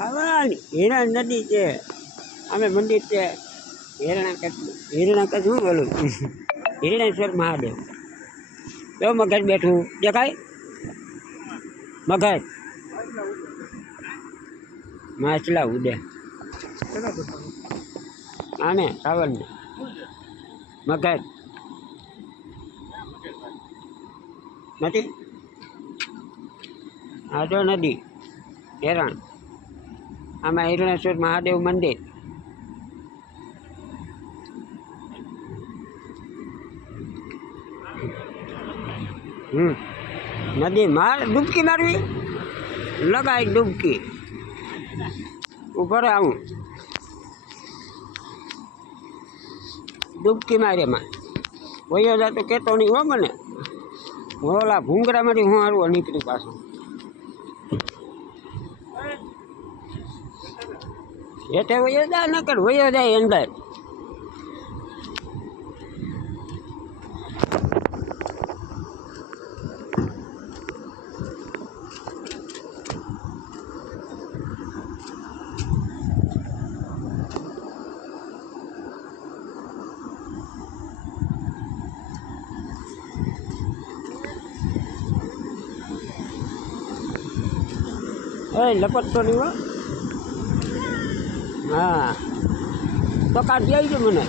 આવવાની હિરણ નદી છે અમે મંદિર છે હિરણા કચ્છ શું બોલું હિરણેશ્વર મહાદેવ કેવું મગજ બેઠું દેખાય મગજ માછલા ઉડે આને સાવરને મગજ નથી આ જો નદી હેરણ આમાં હિરણેશ્વર મહાદેવ મંદિર નદી માર ડૂબકી મારવી લગાય ડૂબકી ઉપર આવું ડૂબકી મારે એમાં વયો જાતો કહેતો નહીં હો મને ઓલા ભૂંગરામાંથી હું હારું નીકળ્યું પાછું એટલે વયો જાય ન કર વયો જાય અંદર લપટતો નહીં હો હા તો કાઢી આવી ગયો મને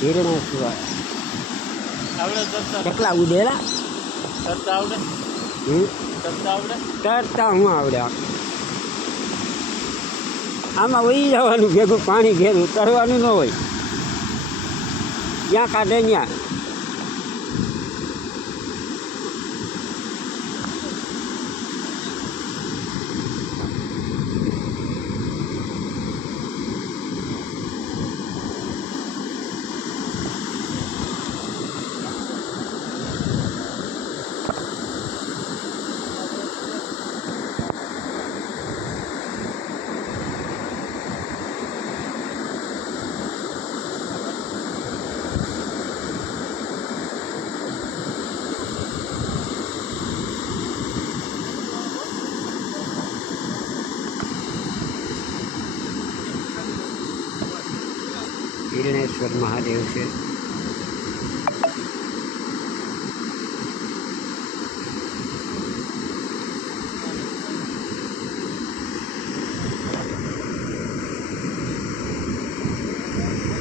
હિરણેશ્વર કેટલા ઉડેલા તરતા હું આવડે આમાં વહી જવાનું ભેગું પાણી ઘેરું તરવાનું ન હોય જ્યાં કાઢે ત્યાં હિરણેશ્વર મહાદેવ છે।